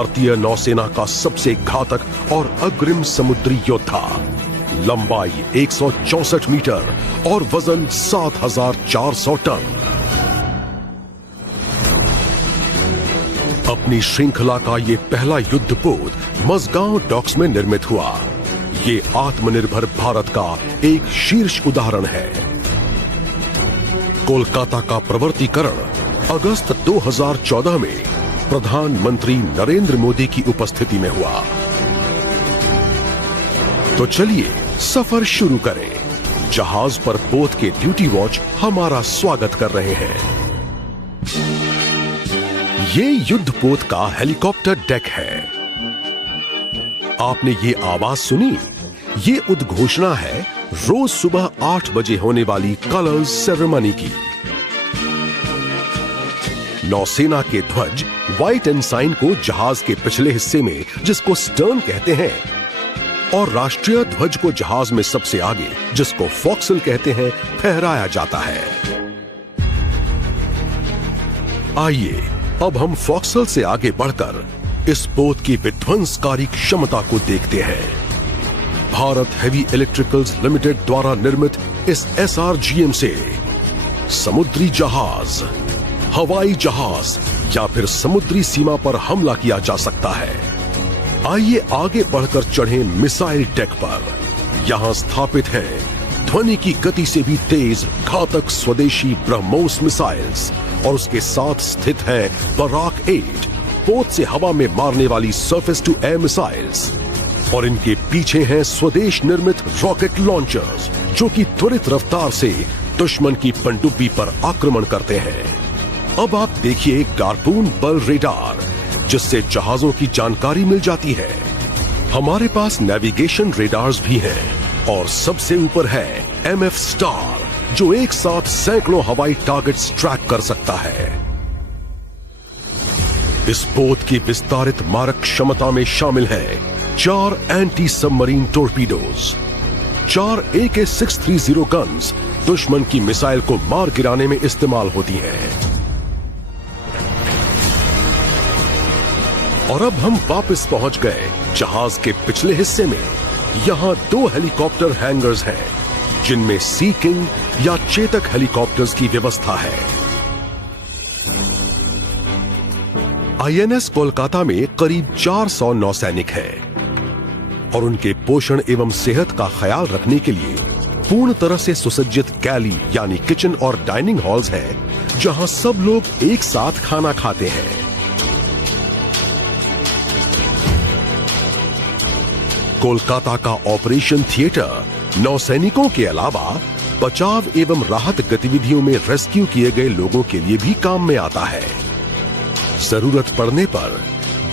भारतीय नौसेना का सबसे घातक और अग्रिम समुद्री योद्धा। लंबाई 164 मीटर और वजन 7,400 टन। अपनी श्रृंखला का ये पहला युद्धपोत मझगांव डॉक्स में निर्मित हुआ। ये आत्मनिर्भर भारत का एक शीर्ष उदाहरण है। कोलकाता का प्रवर्तीकरण अगस्त 2014 में प्रधानमंत्री नरेंद्र मोदी की उपस्थिति में हुआ। तो चलिए सफर शुरू करें। जहाज पर पोत के ड्यूटी वॉच हमारा स्वागत कर रहे हैं। ये युद्धपोत का हेलीकॉप्टर डेक है। आपने ये आवाज सुनी? ये उद्घोषणा है रोज सुबह 8 बजे होने वाली कलर्स सेरेमनी की। नौसेना के ध्वज व्हाइट एनसाइन को जहाज के पिछले हिस्से में, जिसको स्टर्न कहते हैं, और राष्ट्रीय ध्वज को जहाज में सबसे आगे, जिसको फोक्सल कहते हैं, फहराया जाता है। आइए अब हम फोक्सल से आगे बढ़कर इस पोत की विध्वंसकारी क्षमता को देखते हैं। भारत हेवी इलेक्ट्रिकल्स लिमिटेड द्वारा निर्मित इस SRGM से समुद्री जहाज, हवाई जहाज या फिर समुद्री सीमा पर हमला किया जा सकता है। आइए आगे बढ़कर चढ़ें मिसाइल डेक पर। यहां स्थापित है ध्वनि की गति से भी तेज घातक स्वदेशी ब्रह्मोस मिसाइल्स, और उसके साथ स्थित है बराक 8 पोत से हवा में मारने वाली सरफेस टू एयर मिसाइल्स, और इनके पीछे हैं स्वदेश निर्मित रॉकेट लॉन्चर्स, जो कि त्वरित रफ्तार से दुश्मन की पनडुब्बी पर आक्रमण करते हैं। अब आप देखिए गार्पून बल रेडार, जिससे जहाजों की जानकारी मिल जाती है। हमारे पास नेविगेशन रेडार्स भी हैं, और सबसे ऊपर है MF स्टार, जो एक साथ सैकड़ों हवाई टारगेट्स ट्रैक कर सकता है। इस पोत की विस्तारित मारक क्षमता में शामिल है 4 एंटी सबमरीन टोरपीडोज, 4 AK-630 गन्स दुश्मन की मिसाइल को मार गिराने में इस्तेमाल होती हैं। और अब हम वापस पहुंच गए जहाज के पिछले हिस्से में। यहां 2 हेलीकॉप्टर हैंगर्स हैं, जिनमें सी किंग या चेतक हेलीकॉप्टर्स की व्यवस्था है। INS कोलकाता में करीब 400 नौसैनिक हैं, और उनके पोषण एवं सेहत का ख्याल रखने के लिए पूर्ण तरह से सुसज्जित गैली यानी किचन और डाइनिंग हॉल्स हैं, जहां सब लोग एक साथ खाना खाते हैं। कोलकाता का ऑपरेशन थिएटर नौसैनिकों के अलावा बचाव एवं राहत गतिविधियों में रेस्क्यू किए गए लोगों के लिए भी काम में आता है। जरूरत पड़ने पर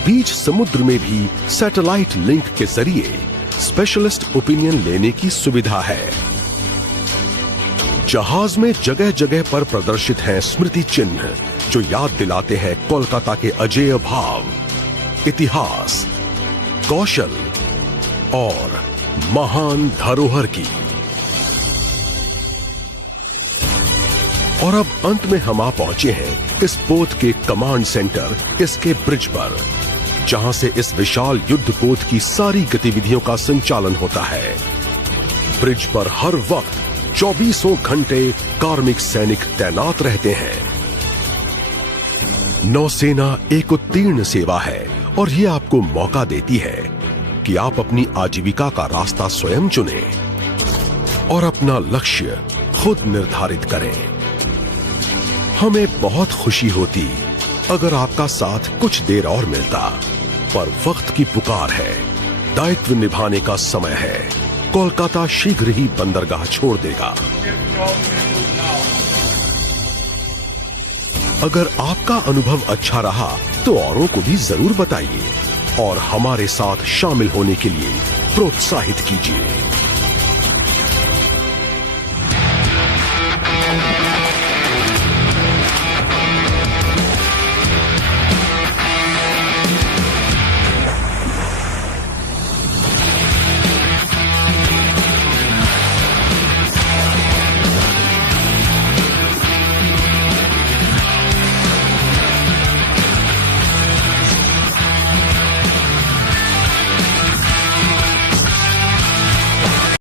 बीच समुद्र में भी सैटेलाइट लिंक के जरिए स्पेशलिस्ट ओपिनियन लेने की सुविधा है। जहाज में जगह जगह पर प्रदर्शित हैं स्मृति चिन्ह, जो याद दिलाते हैं कोलकाता के अजेय भाव, इतिहास, कौशल और महान धरोहर की। और अब अंत में हम आ पहुंचे हैं इस पोत के कमांड सेंटर, इसके ब्रिज पर, जहां से इस विशाल युद्ध पोत की सारी गतिविधियों का संचालन होता है। ब्रिज पर हर वक्त 24 घंटे कार्मिक सैनिक तैनात रहते हैं। नौसेना एक उत्तीर्ण सेवा है, और ये आपको मौका देती है कि आप अपनी आजीविका का रास्ता स्वयं चुनें और अपना लक्ष्य खुद निर्धारित करें। हमें बहुत खुशी होती अगर आपका साथ कुछ देर और मिलता, पर वक्त की पुकार है, दायित्व निभाने का समय है। कोलकाता शीघ्र ही बंदरगाह छोड़ देगा। अगर आपका अनुभव अच्छा रहा तो औरों को भी जरूर बताइए और हमारे साथ शामिल होने के लिए प्रोत्साहित कीजिए।